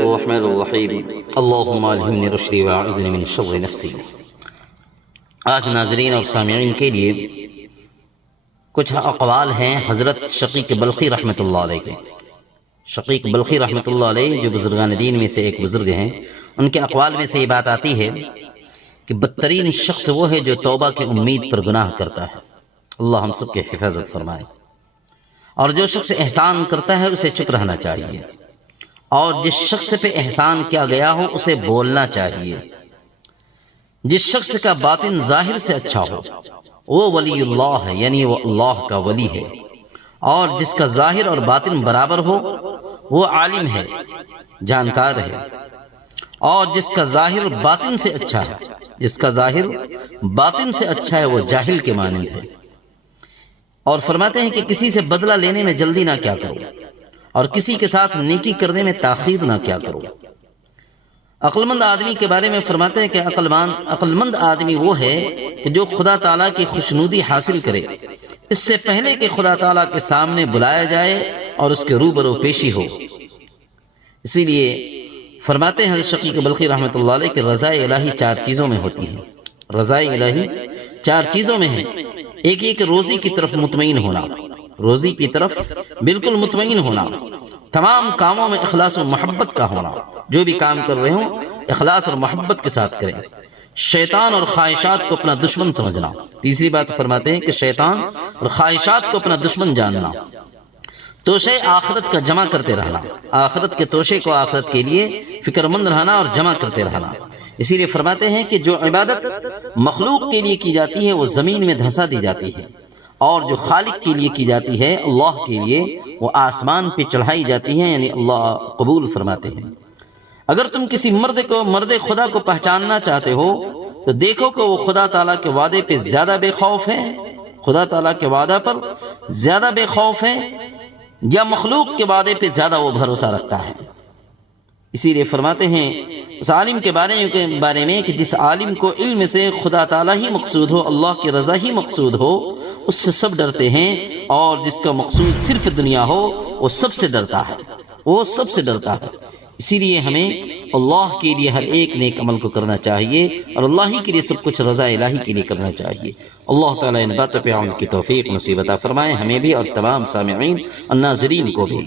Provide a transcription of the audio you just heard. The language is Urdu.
الرحمن الرحیم اللہم الہمنی رشدی واعذنی من شر نفسی۔ آج ناظرین اور سامعین کے لیے کچھ اقوال ہیں حضرت شقیق بلخی رحمۃ اللہ علیہ کے۔ شقیق بلخی رحمۃ اللہ علیہ جو بزرگان دین میں سے ایک بزرگ ہیں، ان کے اقوال میں سے یہ بات آتی ہے کہ بدترین شخص وہ ہے جو توبہ کی امید پر گناہ کرتا ہے۔ اللہ ہم سب کی حفاظت فرمائے۔ اور جو شخص احسان کرتا ہے اسے چپ رہنا چاہیے، اور جس شخص پہ احسان کیا گیا ہو اسے بولنا چاہیے۔ جس شخص کا باطن ظاہر سے اچھا ہو وہ ولی اللہ ہے، یعنی وہ اللہ کا ولی ہے، اور جس کا ظاہر اور باطن برابر ہو وہ عالم ہے، جانکار ہے، اور جس کا ظاہر باطن سے اچھا ہے، جس کا ظاہر باطن سے اچھا ہے وہ جاہل کے مانند ہے۔ اور فرماتے ہیں کہ کسی سے بدلہ لینے میں جلدی نہ کیا کرو، اور کسی کے ساتھ نیکی کرنے میں تاخیر نہ کیا کرو۔ عقل مند آدمی کے بارے میں فرماتے ہیں کہ عقل مند آدمی وہ ہے کہ جو خدا تعالیٰ کی خوشنودی حاصل کرے اس سے پہلے کہ خدا تعالیٰ کے سامنے بلایا جائے اور اس کے روبرو پیشی ہو۔ اسی لیے فرماتے ہیں حضرت شقیق بلخی رحمۃ اللہ علیہ کہ رضا الہی 4 چیزوں میں ہوتی ہے۔ رضا الہی 4 چیزوں میں ہے۔ ایک یہ کہ روزی کی طرف مطمئن ہونا، روزی کی طرف بالکل مطمئن ہونا، تمام کاموں میں اخلاص و محبت کا ہونا، جو بھی کام کر رہے ہوں اخلاص اور محبت کے ساتھ کریں۔ شیطان اور خواہشات کو اپنا دشمن سمجھنا۔ تیسری بات فرماتے ہیں کہ شیطان اور خواہشات کو اپنا دشمن جاننا۔ توشے آخرت کا جمع کرتے رہنا، آخرت کے توشے کو آخرت کے لیے فکر مند رہنا اور جمع کرتے رہنا۔ اسی لیے فرماتے ہیں کہ جو عبادت مخلوق کے لیے کی جاتی ہے وہ زمین میں دھسا دی جاتی ہے، اور جو خالق کے لیے کی جاتی ہے اللہ کے لیے وہ آسمان پہ چڑھائی جاتی ہے، یعنی اللہ قبول فرماتے ہیں۔ اگر تم کسی مرد خدا کو پہچاننا چاہتے ہو تو دیکھو کہ وہ خدا تعالیٰ کے وعدے پہ زیادہ بے خوف ہے، خدا تعالیٰ کے وعدہ پر زیادہ بے خوف ہے، یا مخلوق کے وعدے پہ زیادہ وہ بھروسہ رکھتا ہے۔ اسی لیے فرماتے ہیں اس عالم کے بارے میں کہ جس عالم کو علم سے خدا تعالیٰ ہی مقصود ہو، اللہ کی رضا ہی مقصود ہو، اس سے سب ڈرتے ہیں، اور جس کا مقصود صرف دنیا ہو وہ سب سے ڈرتا ہے، وہ سب سے ڈرتا ہے۔ اسی لیے ہمیں اللہ کے لیے ہر ایک نیک عمل کو کرنا چاہیے، اور اللہ ہی کے لیے سب کچھ رضا الہی کے لیے کرنا چاہیے۔ اللہ تعالیٰ ان باتوں پہ عمل کی توفیق نصیب عطا فرمائے، ہمیں بھی اور تمام سامعین اور ناظرین کو بھی۔